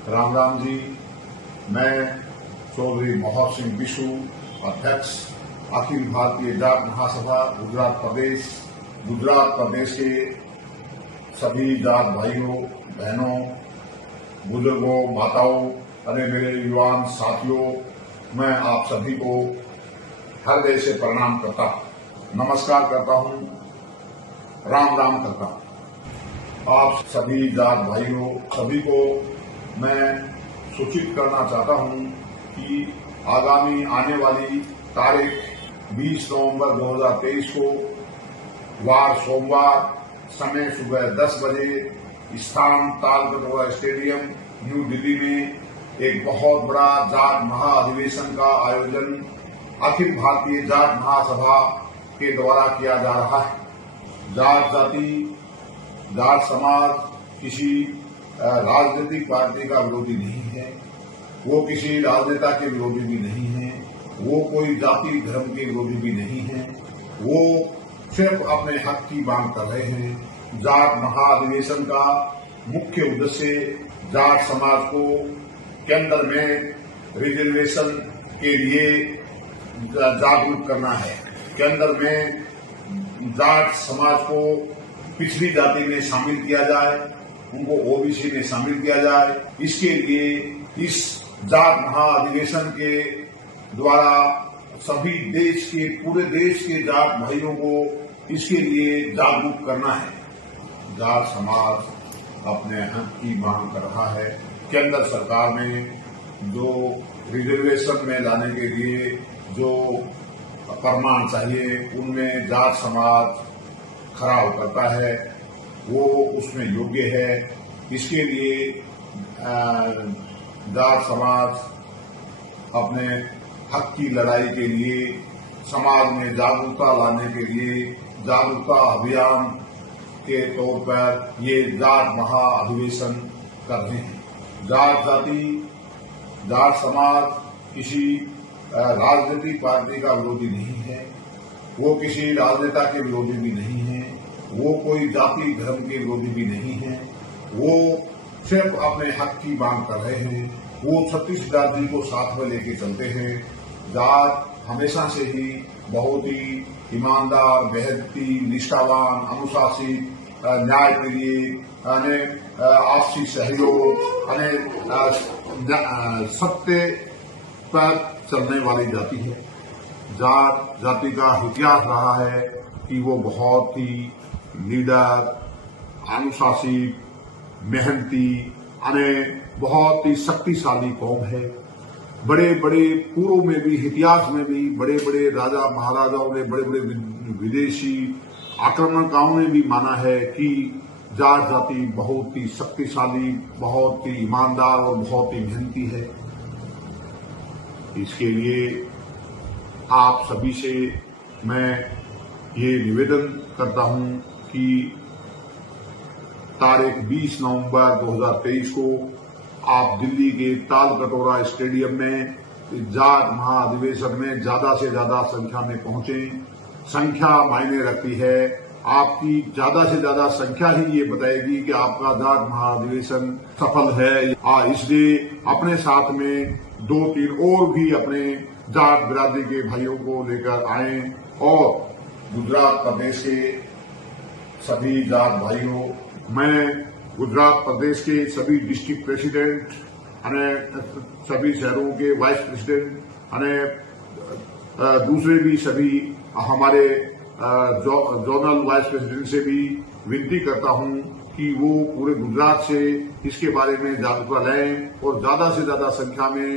राम राम जी। मैं चौधरी मोहर सिंह बिशु, अध्यक्ष अखिल भारतीय जाट महासभा गुजरात प्रदेश के सभी जाट भाइयों बहनों, बुजुर्गों, माताओं और मेरे युवान साथियों, मैं आप सभी को हृदय से प्रणाम करता हूं, नमस्कार करता हूं, राम राम करता हूं। आप सभी जाट भाइयों सभी को मैं सूचित करना चाहता हूं कि आगामी आने वाली तारीख 20 नवंबर 2023 को वार सोमवार, समय सुबह 10 बजे, स्थान तालकटोरा स्टेडियम न्यू दिल्ली में एक बहुत बड़ा जाट महाअधिवेशन का आयोजन अखिल भारतीय जाट महासभा के द्वारा किया जा रहा है। जाट जाति, जाट समाज किसी राजनीतिक पार्टी का विरोधी नहीं है, वो किसी राजनेता के विरोधी भी नहीं है, वो कोई जाति धर्म के विरोधी भी नहीं है, वो सिर्फ अपने हक की मांग कर रहे हैं। जाट महाअधिवेशन का मुख्य उद्देश्य जाट समाज को केंद्र में रिजर्वेशन के लिए जागरूक करना है। केंद्र में जाट समाज को पिछड़ी जाति में शामिल किया जाए, उनको ओबीसी में शामिल किया जाए। इसके लिए इस जाट महाअधिवेशन के द्वारा सभी पूरे देश के जाट भाइयों को इसके लिए जागरूक करना है। जाट समाज अपने हक की मांग कर रहा है। केंद्र सरकार ने जो रिजर्वेशन में लाने के लिए जो प्रमाण चाहिए, उनमें जाट समाज खरा उतरता है, वो उसमें योग्य है। इसके लिए जाट समाज अपने हक की लड़ाई के लिए, समाज में जागरूकता लाने के लिए जागरूकता अभियान के तौर पर ये जाट महाअधिवेशन कर रहे हैं। जाट जाति, जाट समाज किसी राजनीतिक पार्टी का विरोधी नहीं है, वो किसी राजनेता के विरोधी भी नहीं है, वो कोई जाति धर्म के विरोधी भी नहीं है, वो सिर्फ अपने हक की मांग कर रहे हैं। वो छत्तीसगढ़ जी को साथ में लेके चलते हैं। जाट हमेशा से ही बहुत ही ईमानदार, मेहनती, निष्ठावान, अनुशासित, न्याय के लिए आपसी सहयोग, सत्य पर चलने वाली जाति है। जाट जाति का इतिहास रहा है कि वो बहुत ही लीडर, अनुशासित, मेहनती, बहुत ही शक्तिशाली कौम है। बड़े बड़े पूर्व में भी, इतिहास में भी बड़े बड़े राजा महाराजाओं ने, बड़े बड़े विदेशी आक्रमणकारों ने भी माना है कि जाट जाति बहुत ही शक्तिशाली, बहुत ही ईमानदार और बहुत ही मेहनती है। इसके लिए आप सभी से मैं ये निवेदन करता हूं कि तारीख 20 नवंबर 2023 को आप दिल्ली के तालकटोरा स्टेडियम में जाट महाअधिवेशन में ज्यादा से ज्यादा संख्या में पहुंचे। संख्या मायने रखती है। आपकी ज्यादा से ज्यादा संख्या ही ये बताएगी कि आपका जाट महाअधिवेशन सफल है। इसलिए अपने साथ में 2-3 और भी अपने जाट बिरादरी के भाइयों को लेकर आए और गुजरात प्रदेश के सभी जाट भाइयों, मैं गुजरात प्रदेश के सभी डिस्ट्रिक्ट प्रेसिडेंट सभी शहरों के वाइस प्रेसिडेंट दूसरे भी सभी हमारे जोनल वाइस प्रेसिडेंट से भी विनती करता हूं कि वो पूरे गुजरात से इसके बारे में जागरूकता लें और ज्यादा से ज्यादा संख्या में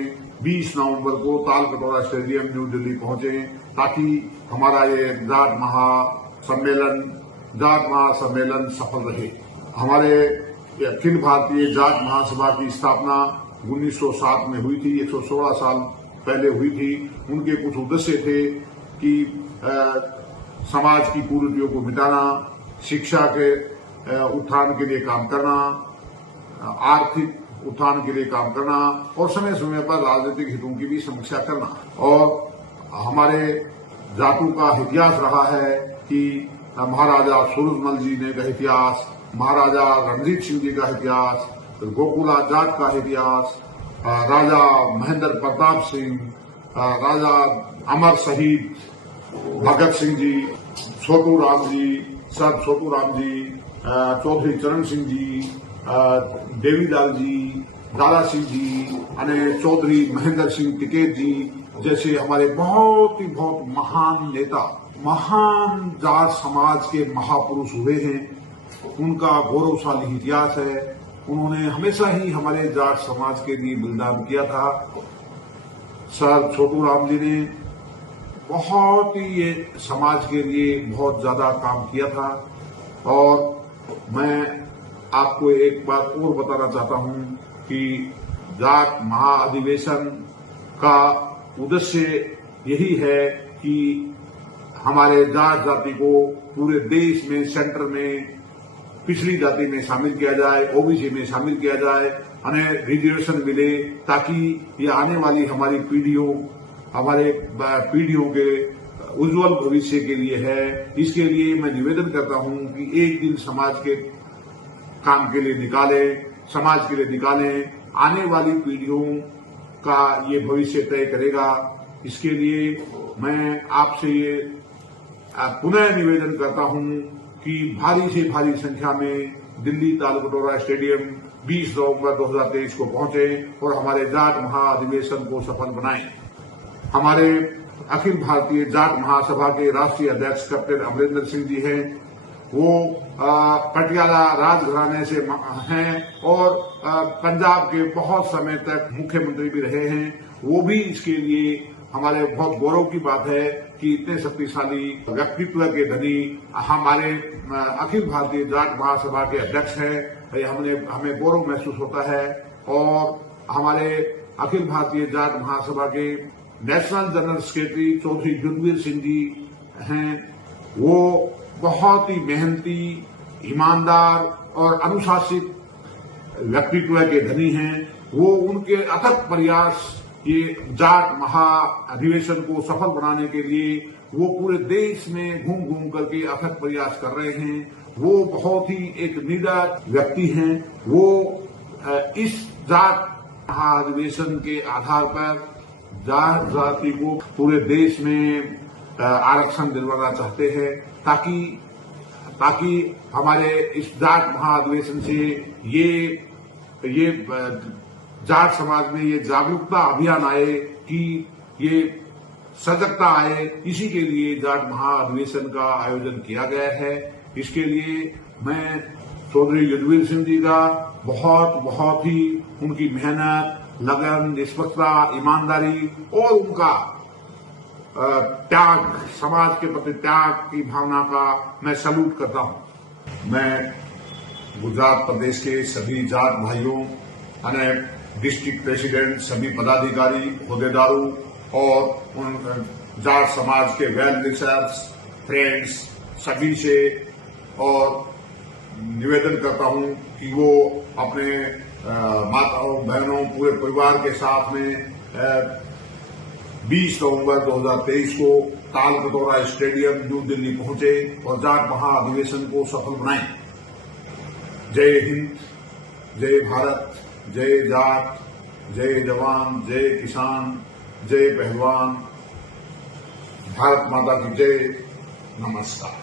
20 नवंबर को तालकटोरा स्टेडियम न्यू दिल्ली पहुंचे, ताकि हमारा ये जाट महासम्मेलन सफल रहे। हमारे अखिल भारतीय जाट महासभा की स्थापना 1907 में हुई थी, 116 साल पहले हुई थी। उनके कुछ उद्देश्य थे कि समाज की कुरीतियों को मिटाना, शिक्षा के उत्थान के लिए काम करना, आर्थिक उत्थान के लिए काम करना और समय समय पर राजनीतिक हितों की भी समीक्षा करना। और हमारे जाटों का इतिहास रहा है कि महाराजा सूरजमल जी ने का इतिहास, महाराजा रणजीत सिंह जी का इतिहास, गोकुला जाट का इतिहास, राजा महेंद्र प्रताप सिंह, राजा अमर शहीद भगत सिंह जी, छोटू राम जी, सर छोटू राम जी, चौधरी चरण सिंह जी, देवीलाल जी, दारा सिंह जी અને चौधरी महेंद्र सिंह टिकैत जी जैसे हमारे बहुत महान नेता, महान जाट समाज के महापुरुष हुए हैं। उनका गौरवशाली इतिहास है। उन्होंने हमेशा ही हमारे जाट समाज के लिए बलिदान किया था। सर छोटू राम जी ने बहुत ही ये समाज के लिए बहुत ज्यादा काम किया था। और मैं आपको एक बात और बताना चाहता हूं कि जाट महाअधिवेशन का उद्देश्य यही है कि हमारे जाट जाति को पूरे देश में सेंटर में पिछड़ी जाति में शामिल किया जाए, ओबीसी में शामिल किया जाए, उन्हें रिजर्वेशन मिले, ताकि ये आने वाली हमारी पीढ़ियों के उज्जवल भविष्य के लिए है। इसके लिए मैं निवेदन करता हूं कि एक दिन समाज के काम के लिए निकालें, समाज के लिए निकालें। आने वाली पीढ़ियों का ये भविष्य तय करेगा। इसके लिए मैं आपसे ये पुनः निवेदन करता हूं कि भारी से भारी संख्या में दिल्ली तालकटोरा स्टेडियम 20 नवंबर 2023 को पहुंचे और हमारे जाट महाअधिवेशन को सफल बनाएं। हमारे अखिल भारतीय जाट महासभा के राष्ट्रीय अध्यक्ष कैप्टन अमरिंदर सिंह जी हैं। वो पटियाला राजघराने से हैं और पंजाब के बहुत समय तक मुख्यमंत्री भी रहे हैं। वो भी इसके लिए हमारे बहुत गौरव की बात है कि इतने शक्तिशाली व्यक्तित्व के धनी हमारे अखिल भारतीय जाट महासभा के अध्यक्ष हैं। हमें गौरव महसूस होता है। और हमारे अखिल भारतीय जाट महासभा के national general secretary Chaudhary Yudhvir Singh ji हैं। वो बहुत ही मेहनती, ईमानदार और अनुशासित व्यक्तित्व के धनी हैं। वो उनके अथक प्रयास ये जाट महाअधिवेशन को सफल बनाने के लिए वो पूरे देश में घूम घूम करके अथक प्रयास कर रहे हैं। वो बहुत ही एक निडर व्यक्ति हैं। वो इस जाट महाअधिवेशन के आधार पर जाट जाति को पूरे देश में आरक्षण दिलवाना चाहते हैं, ताकि हमारे इस जाट महाअधिवेशन से ये जाट समाज में ये जागरूकता अभियान आए कि ये सजगता आए। इसी के लिए जाट महाअधिवेशन का आयोजन किया गया है। इसके लिए मैं चौधरी युद्धवीर सिंह जी का बहुत ही उनकी मेहनत, लगन, निष्पक्षता, ईमानदारी और उनका त्याग, समाज के प्रति त्याग की भावना का मैं सैल्यूट करता हूं। मैं गुजरात प्रदेश के सभी जाट भाइयों અને डिस्ट्रिक्ट प्रेसिडेंट, सभी पदाधिकारी, होद्देदारों और उन जाट समाज के वेल विशर्स, फ्रेंड्स सभी से और निवेदन करता हूं कि वो अपने माताओं, बहनों, पूरे परिवार के साथ में 20 नवंबर 2023 को तालकटोरा स्टेडियम न्यू दिल्ली पहुंचे और जाट महाअधिवेशन को सफल बनाएं। जय हिंद, जय भारत, जय जाट, जय जवान, जय किसान, जय पहलवान, भारत माता की जय। नमस्कार।